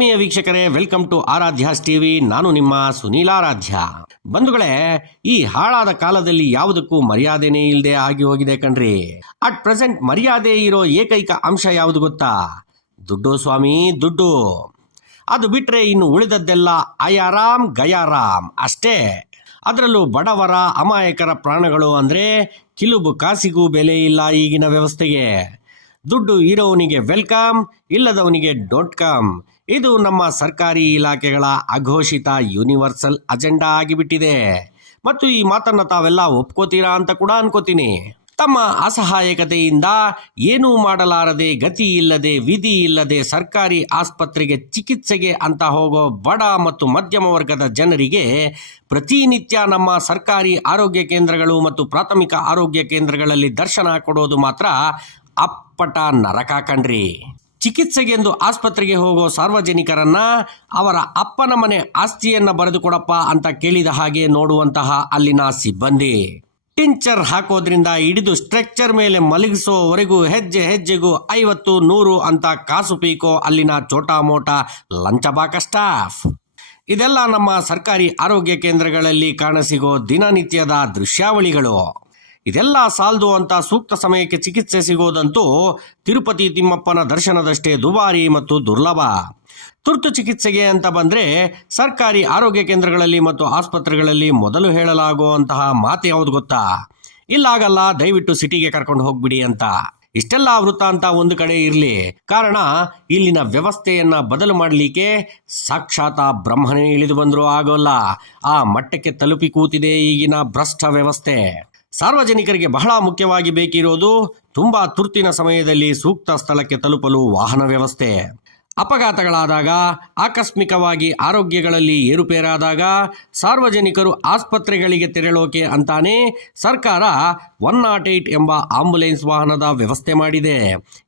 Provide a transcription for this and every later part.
ಆತ್ಮೀಯ ವೀಕ್ಷಕರೇ, welcome to ಆರಾಧ್ಯಾಸ್ TV. ನಾನು ನಿಮ್ಮ ಸುನೀಲ್ ಆರಾಧ್ಯ. ಬಂಧುಗಳೇ, ಈ ಹಾಳಾದ ಕಾಲದಲ್ಲಿ ಯಾವುದಕ್ಕೂ ಮರ್ಯಾದೆನೇ ಇಲ್ಲದೆ ಆಗಿ ಹೋಗಿದೆ ಕಣ್ರಿ. ಅಟ್ ಪ್ರೆಸೆಂಟ್ ಮರ್ಯಾದೆ ಇರೋ ಏಕೈಕ ಅಂಶ ಯಾವುದು ಗೊತ್ತಾ? ದುಡ್ಡು ಸ್ವಾಮಿ, ದುಡ್ಡು. ಅದು ಬಿಟ್ರೆ ಇನ್ನು ಉಳಿದದ್ದೆಲ್ಲ ಅಯಾರಾಮ್ ಗಯಾರಾಮ್ ಅಷ್ಟೇ. ಅದರಲ್ಲೂ ಬಡವರ ಅಮಾಯಕರ ಪ್ರಾಣಗಳು ಅಂದರೆ ಕಿಲುಬು ಕಾಸಿಗೂ ಬೆಲೆ ಇಲ್ಲ ಈಗಿನ ವ್ಯವಸ್ಥೆಗೆ. ದುಡ್ಡು ಇರೋವನಿಗೆ ವೆಲ್ಕಮ್, ಇಲ್ಲದವನಿಗೆ ಡೋಂಟ್ ಕಮ್. ಇದು ನಮ್ಮ ಸರ್ಕಾರಿ ಇಲಾಖೆಗಳ ಅಘೋಷಿತ ಯೂನಿವರ್ಸಲ್ ಅಜೆಂಡಾ ಆಗಿಬಿಟ್ಟಿದೆ. ಮತ್ತು ಈ ಮಾತನ್ನು ತಾವೆಲ್ಲ ಒಪ್ಕೋತೀರಾ ಅಂತ ಕೂಡ ಅನ್ಕೋತೀನಿ. ತಮ್ಮ ಅಸಹಾಯಕತೆಯಿಂದ ಏನೂ ಮಾಡಲಾರದೆ, ಗತಿ ಇಲ್ಲದೆ, ವಿಧಿ ಇಲ್ಲದೆ ಸರ್ಕಾರಿ ಆಸ್ಪತ್ರೆಗೆ ಚಿಕಿತ್ಸೆಗೆ ಅಂತ ಹೋಗೋ ಬಡ ಮತ್ತು ಮಧ್ಯಮ ವರ್ಗದ ಜನರಿಗೆ ಪ್ರತಿನಿತ್ಯ ನಮ್ಮ ಸರ್ಕಾರಿ ಆರೋಗ್ಯ ಕೇಂದ್ರಗಳು ಮತ್ತು ಪ್ರಾಥಮಿಕ ಆರೋಗ್ಯ ಕೇಂದ್ರಗಳಲ್ಲಿ ದರ್ಶನ ಕೊಡೋದು ಮಾತ್ರ ಅಪ್ಪಟ ನರಕ ಕಣ್ರಿ. ಚಿಕಿತ್ಸೆಗೆಂದು ಆಸ್ಪತ್ರೆಗೆ ಹೋಗೋ ಸಾರ್ವಜನಿಕರನ್ನ ಅವರ ಅಪ್ಪನ ಮನೆ ಆಸ್ತಿಯನ್ನ ಬರೆದುಕೊಡಪ್ಪ ಅಂತ ಕೇಳಿದ ಹಾಗೆ ನೋಡುವಂತಹ ಅಲ್ಲಿನ ಸಿಬ್ಬಂದಿ, ಟಿಂಚರ್ ಹಾಕೋದ್ರಿಂದ ಹಿಡಿದು ಸ್ಟ್ರೆಕ್ಚರ್ ಮೇಲೆ ಮಲಗಿಸೋವರೆಗೂ ಹೆಜ್ಜೆ ಹೆಜ್ಜೆಗೂ 50-100 ಅಂತ ಕಾಸು ಪೀಕೋ ಅಲ್ಲಿನ ಚೋಟಾ ಮೋಟಾ ಲಂಚಬಾಕ ಸ್ಟಾಫ್. ಇದೆಲ್ಲ ನಮ್ಮ ಸರ್ಕಾರಿ ಆರೋಗ್ಯ ಕೇಂದ್ರಗಳಲ್ಲಿ ಕಾಣಸಿಗೋ ದಿನನಿತ್ಯದ ದೃಶ್ಯಾವಳಿಗಳು. ಇದೆಲ್ಲ ಸಾಲದು ಅಂತ ಸೂಕ್ತ ಸಮಯಕ್ಕೆ ಚಿಕಿತ್ಸೆ ಸಿಗೋದಂತೂ ತಿರುಪತಿ ತಿಮ್ಮಪ್ಪನ ದರ್ಶನದಷ್ಟೇ ದುಬಾರಿ ಮತ್ತು ದುರ್ಲಭ. ತುರ್ತು ಚಿಕಿತ್ಸೆಗೆ ಅಂತ ಬಂದರೆ ಸರ್ಕಾರಿ ಆರೋಗ್ಯ ಕೇಂದ್ರಗಳಲ್ಲಿ ಮತ್ತು ಆಸ್ಪತ್ರೆಗಳಲ್ಲಿ ಮೊದಲು ಹೇಳಲಾಗುವಂತಹ ಮಾತು ಯಾವುದು ಗೊತ್ತಾ? ಇಲ್ಲಾಗಲ್ಲ, ದಯವಿಟ್ಟು ಸಿಟಿಗೆ ಕರ್ಕೊಂಡು ಹೋಗ್ಬಿಡಿ ಅಂತ. ಇಷ್ಟೆಲ್ಲ ವೃತ್ತಾಂತ ಒಂದು ಕಡೆ ಇರಲಿ, ಕಾರಣ ಇಲ್ಲಿನ ವ್ಯವಸ್ಥೆಯನ್ನ ಬದಲು ಮಾಡಲಿಕ್ಕೆ ಸಾಕ್ಷಾತ್ ಬ್ರಹ್ಮನೇ ಇಳಿದು ಬಂದರೂ ಆಗೋಲ್ಲ. ಆ ಮಟ್ಟಕ್ಕೆ ತಲುಪಿ ಕೂತಿದೆ ಈಗಿನ ಭ್ರಷ್ಟ ವ್ಯವಸ್ಥೆ. ಸಾರ್ವಜನಿಕರಿಗೆ ಬಹಳ ಮುಖ್ಯವಾಗಿ ಬೇಕಿರೋದು ತುಂಬಾ ತುರ್ತಿನ ಸಮಯದಲ್ಲಿ ಸೂಕ್ತ ಸ್ಥಳಕ್ಕೆ ತಲುಪಲು ವಾಹನ ವ್ಯವಸ್ಥೆ. ಅಪಘಾತಗಳಾದಾಗ, ಆಕಸ್ಮಿಕವಾಗಿ ಆರೋಗ್ಯಗಳಲ್ಲಿ ಏರುಪೇರಾದಾಗ ಸಾರ್ವಜನಿಕರು ಆಸ್ಪತ್ರೆಗಳಿಗೆ ತೆರಳೋಕೆ ಅಂತಾನೆ ಸರ್ಕಾರ 108 ಎಂಬ ಆಂಬುಲೆನ್ಸ್ ವಾಹನದ ವ್ಯವಸ್ಥೆ ಮಾಡಿದೆ.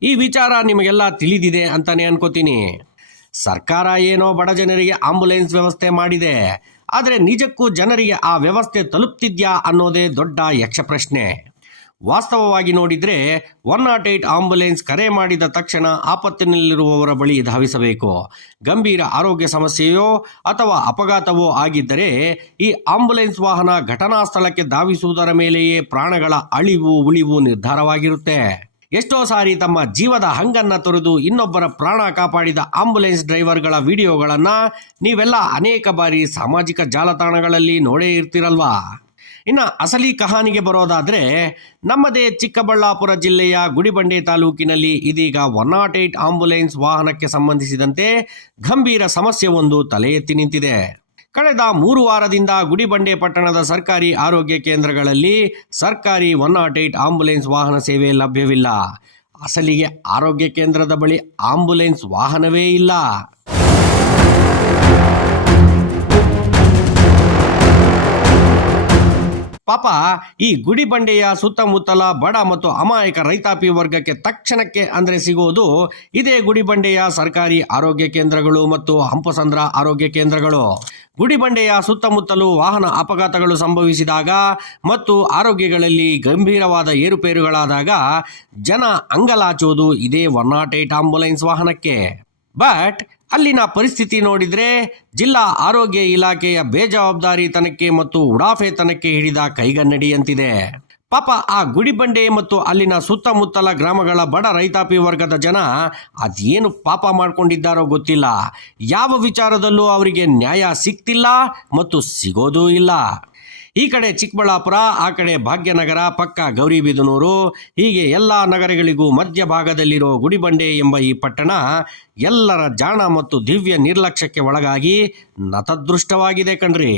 ಈ ವಿಚಾರ ನಿಮಗೆಲ್ಲ ತಿಳಿದಿದೆ ಅಂತಾನೆ ಅನ್ಕೋತೀನಿ. ಸರ್ಕಾರ ಏನೋ ಬಡ ಜನರಿಗೆ ಆಂಬುಲೆನ್ಸ್ ವ್ಯವಸ್ಥೆ ಮಾಡಿದೆ, ಆದರೆ ನಿಜಕ್ಕೂ ಜನರಿಗೆ ಆ ವ್ಯವಸ್ಥೆ ತಲುಪ್ತಿದ್ಯಾ ಅನ್ನೋದೇ ದೊಡ್ಡ ಯಕ್ಷ ಪ್ರಶ್ನೆ. ವಾಸ್ತವವಾಗಿ ನೋಡಿದರೆ 108 ಆಂಬುಲೆನ್ಸ್ ಕರೆ ಮಾಡಿದ ತಕ್ಷಣ ಆಪತ್ತಿನಲ್ಲಿರುವವರ ಬಳಿ ಧಾವಿಸಬೇಕು. ಗಂಭೀರ ಆರೋಗ್ಯ ಸಮಸ್ಯೆಯೋ ಅಥವಾ ಅಪಘಾತವೋ ಆಗಿದ್ದರೆ ಈ ಆಂಬುಲೆನ್ಸ್ ವಾಹನ ಘಟನಾ ಸ್ಥಳಕ್ಕೆ ಧಾವಿಸುವುದರ ಮೇಲೆಯೇ ಪ್ರಾಣಗಳ ಅಳಿವು ಉಳಿವು ನಿರ್ಧಾರವಾಗಿರುತ್ತೆ. ಎಷ್ಟೋ ಸಾರಿ ತಮ್ಮ ಜೀವದ ಹಂಗನ್ನ ತೊರೆದು ಇನ್ನೊಬ್ಬರ ಪ್ರಾಣ ಕಾಪಾಡಿದ ಆಂಬುಲೆನ್ಸ್ ಡ್ರೈವರ್ಗಳ ವಿಡಿಯೋಗಳನ್ನು ನೀವೆಲ್ಲ ಅನೇಕ ಬಾರಿ ಸಾಮಾಜಿಕ ಜಾಲತಾಣಗಳಲ್ಲಿ ನೋಡೇ ಇರ್ತಿರಲ್ವಾ. ಇನ್ನು ಅಸಲಿ ಕಹಾನಿಗೆ ಬರೋದಾದರೆ, ನಮ್ಮದೇ ಚಿಕ್ಕಬಳ್ಳಾಪುರ ಜಿಲ್ಲೆಯ ಗುಡಿಬಂಡೆ ತಾಲೂಕಿನಲ್ಲಿ ಇದೀಗ 108 ಆಂಬುಲೆನ್ಸ್ ವಾಹನಕ್ಕೆ ಸಂಬಂಧಿಸಿದಂತೆ ಗಂಭೀರ ಸಮಸ್ಯೆ ಒಂದು ತಲೆ ಎತ್ತಿ ನಿಂತಿದೆ. ಕಳೆದ 3 ವಾರದಿಂದ ಗುಡಿಬಂಡೆ ಪಟ್ಟಣದ ಸರ್ಕಾರಿ ಆರೋಗ್ಯ ಕೇಂದ್ರಗಳಲ್ಲಿ ಸರ್ಕಾರಿ 108 ಆಂಬುಲೆನ್ಸ್ ವಾಹನ ಸೇವೆ ಲಭ್ಯವಿಲ್ಲ. ಅಸಲಿಗೆ ಆರೋಗ್ಯ ಕೇಂದ್ರದ ಬಳಿ ಆಂಬುಲೆನ್ಸ್ ವಾಹನವೇ ಇಲ್ಲ. ಪಾಪ ಈ ಗುಡಿಬಂಡೆಯ ಸುತ್ತಮುತ್ತಲ ಬಡ ಮತ್ತು ಅಮಾಯಕ ರೈತಾಪಿ ವರ್ಗಕ್ಕೆ ತಕ್ಷಣಕ್ಕೆ ಅಂದರೆ ಸಿಗೋದು ಇದೇ ಗುಡಿಬಂಡೆಯ ಸರ್ಕಾರಿ ಆರೋಗ್ಯ ಕೇಂದ್ರಗಳು ಮತ್ತು ಹಂಪಸಂದ್ರ ಆರೋಗ್ಯ ಕೇಂದ್ರಗಳು. ಗುಡಿಬಂಡೆಯ ಸುತ್ತಮುತ್ತಲೂ ವಾಹನ ಅಪಘಾತಗಳು ಸಂಭವಿಸಿದಾಗ ಮತ್ತು ಆರೋಗ್ಯಗಳಲ್ಲಿ ಗಂಭೀರವಾದ ಏರುಪೇರುಗಳಾದಾಗ ಜನ ಅಂಗಲಾಚೋದು ಇದೇ 108 ಆಂಬುಲೆನ್ಸ್ ವಾಹನಕ್ಕೆ. ಬಟ್ ಅಲ್ಲಿನ ಪರಿಸ್ಥಿತಿ ನೋಡಿದರೆ ಜಿಲ್ಲಾ ಆರೋಗ್ಯ ಇಲಾಖೆಯ ಬೇಜವಾಬ್ದಾರಿತನಕ್ಕೆ ಮತ್ತು ಉಡಾಫೆತನಕ್ಕೆ ಹಿಡಿದ ಕೈಗನ್ನಡಿಯಂತಿದೆ. ಪಾಪ ಆ ಗುಡಿಬಂಡೆ ಮತ್ತು ಅಲ್ಲಿನ ಸುತ್ತಮುತ್ತಲ ಗ್ರಾಮಗಳ ಬಡ ರೈತಾಪಿ ವರ್ಗದ ಜನ ಅದೇನು ಪಾಪ ಮಾಡ್ಕೊಂಡಿದ್ದಾರೋ ಗೊತ್ತಿಲ್ಲ. ಯಾವ ವಿಚಾರದಲ್ಲೂ ಅವರಿಗೆ ನ್ಯಾಯ ಸಿಗ್ತಿಲ್ಲ ಮತ್ತು ಸಿಗೋದೂ ಇಲ್ಲ. ಈ ಕಡೆ ಚಿಕ್ಕಬಳ್ಳಾಪುರ, ಆ ಕಡೆ ಭಾಗ್ಯನಗರ, ಪಕ್ಕ ಗೌರಿಬಿದನೂರು, ಹೀಗೆ ಎಲ್ಲ ನಗರಗಳಿಗೂ ಮಧ್ಯಭಾಗದಲ್ಲಿರೋ ಗುಡಿಬಂಡೆ ಎಂಬ ಈ ಪಟ್ಟಣ ಎಲ್ಲರ ಜಾಣ ಮತ್ತು ದಿವ್ಯ ನಿರ್ಲಕ್ಷ್ಯಕ್ಕೆ ಒಳಗಾಗಿ ನತದೃಷ್ಟವಾಗಿದೆ ಕಣ್ರಿ.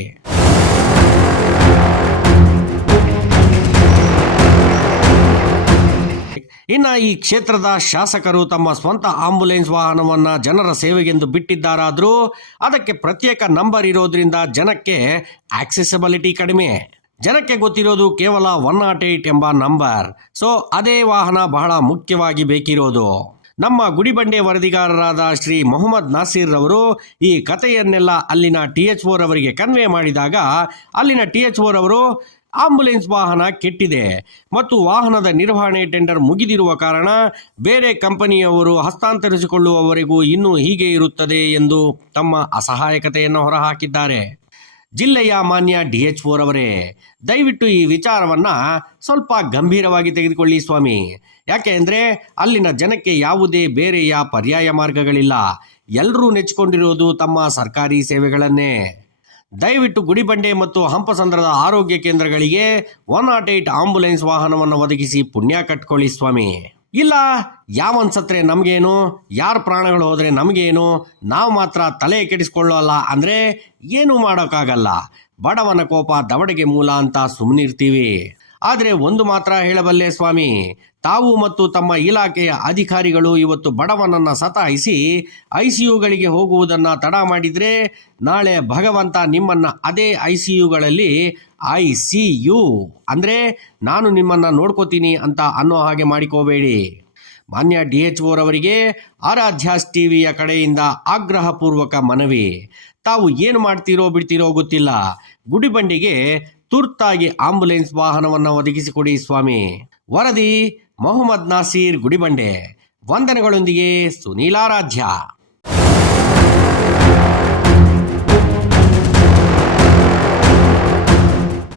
ಇನ್ನು ಈ ಕ್ಷೇತ್ರದ ಶಾಸಕರು ತಮ್ಮ ಸ್ವಂತ ಆಂಬುಲೆನ್ಸ್ ವಾಹನವನ್ನು ಜನರ ಸೇವೆಗೆಂದು ಬಿಟ್ಟಿದ್ದಾರಾದರೂ ಅದಕ್ಕೆ ಪ್ರತ್ಯೇಕ ನಂಬರ್ ಇರೋದ್ರಿಂದ ಜನಕ್ಕೆ ಆಕ್ಸೆಸಿಬಿಲಿಟಿ ಕಡಿಮೆ. ಜನಕ್ಕೆ ಗೊತ್ತಿರೋದು ಕೇವಲ 108 ಎಂಬ ನಂಬರ್. ಸೊ ಅದೇ ವಾಹನ ಬಹಳ ಮುಖ್ಯವಾಗಿ ಬೇಕಿರೋದು. ನಮ್ಮ ಗುಡಿಬಂಡೆ ವರದಿಗಾರರಾದ ಶ್ರೀ ಮೊಹಮ್ಮದ್ ನಾಸೀರ್ ರವರು ಈ ಕಥೆಯನ್ನೆಲ್ಲ ಅಲ್ಲಿನ THO ರವರಿಗೆ ಕನ್ವೆ ಮಾಡಿದಾಗ ಅಲ್ಲಿನ THO ರವರು ಆಂಬುಲೆನ್ಸ್ ವಾಹನ ಕೆಟ್ಟಿದೆ ಮತ್ತು ವಾಹನದ ನಿರ್ವಹಣೆ ಟೆಂಡರ್ ಮುಗಿದಿರುವ ಕಾರಣ ಬೇರೆ ಕಂಪನಿಯವರು ಹಸ್ತಾಂತರಿಸಿಕೊಳ್ಳುವವರೆಗೂ ಇನ್ನೂ ಹೀಗೆ ಇರುತ್ತದೆ ಎಂದು ತಮ್ಮ ಅಸಹಾಯಕತೆಯನ್ನು ಹೊರಹಾಕಿದ್ದಾರೆ. ಜಿಲ್ಲೆಯ ಮಾನ್ಯ DHO ರವರೇ, ದಯವಿಟ್ಟು ಈ ವಿಚಾರವನ್ನ ಸ್ವಲ್ಪ ಗಂಭೀರವಾಗಿ ತೆಗೆದುಕೊಳ್ಳಿ ಸ್ವಾಮಿ. ಯಾಕೆ ಅಂದರೆ ಅಲ್ಲಿನ ಜನಕ್ಕೆ ಯಾವುದೇ ಬೇರೆಯ ಪರ್ಯಾಯ ಮಾರ್ಗಗಳಿಲ್ಲ. ಎಲ್ಲರೂ ನೆಚ್ಚಿಕೊಂಡಿರೋದು ತಮ್ಮ ಸರ್ಕಾರಿ ಸೇವೆಗಳನ್ನೇ. ದಯವಿಟ್ಟು ಗುಡಿಬಂಡೆ ಮತ್ತು ಹಂಪಸಂದ್ರದ ಆರೋಗ್ಯ ಕೇಂದ್ರಗಳಿಗೆ 108 ಆಂಬುಲೆನ್ಸ್ ವಾಹನವನ್ನು ಒದಗಿಸಿ ಪುಣ್ಯ ಕಟ್ಕೊಳ್ಳಿ ಸ್ವಾಮಿ. ಇಲ್ಲ, ಯಾವನ್ ಸತ್ರೆ ನಮಗೇನು, ಯಾರ ಪ್ರಾಣಗಳು ಹೋದರೆ ನಮಗೇನು, ನಾವು ಮಾತ್ರ ತಲೆ ಕೆಡಿಸ್ಕೊಳ್ಳೋಲ್ಲ ಅಂದರೆ ಏನೂ ಮಾಡೋಕ್ಕಾಗಲ್ಲ. ಬಡವನ ಕೋಪ ದವಡೆಗೆ ಮೂಲ ಅಂತ ಸುಮ್ಮನಿರ್ತೀವಿ. ಆದರೆ ಒಂದು ಮಾತ್ರ ಹೇಳಬಲ್ಲೆ ಸ್ವಾಮಿ, ತಾವು ಮತ್ತು ತಮ್ಮ ಇಲಾಖೆಯ ಅಧಿಕಾರಿಗಳು ಇವತ್ತು ಬಡವನನ್ನು ಸತಾಯಿಸಿ ICUಗಳಿಗೆ ಹೋಗುವುದನ್ನು ತಡ ಮಾಡಿದರೆ ನಾಳೆ ಭಗವಂತ ನಿಮ್ಮನ್ನು ಅದೇ ICUಗಳಲ್ಲಿ ICU ಅಂದರೆ ನಾನು ನಿಮ್ಮನ್ನು ನೋಡ್ಕೋತೀನಿ ಅಂತ ಅನ್ನೋ ಹಾಗೆ ಮಾಡಿಕೋಬೇಡಿ. ಮಾನ್ಯ DHO ರವರಿಗೆ ಆರಾಧ್ಯಾಸ್ ಟಿವಿಯ ಕಡೆಯಿಂದ ಆಗ್ರಹಪೂರ್ವಕ ಮನವಿ. ತಾವು ಏನು ಮಾಡ್ತೀರೋ ಬಿಡ್ತೀರೋ ಗೊತ್ತಿಲ್ಲ, ಗುಡಿಬಂಡಿಗೆ ತುರ್ತಾಗಿ ಆಂಬುಲೆನ್ಸ್ ವಾಹನವನ್ನು ಒದಗಿಸಿಕೊಡಿ ಸ್ವಾಮಿ. ವರದಿ ಮೊಹಮ್ಮದ್ ನಾಸೀರ್, ಗುಡಿಬಂಡೆ. ವಂದನೆಗಳೊಂದಿಗೆ ಸುನೀಲಾರಾಧ್ಯ.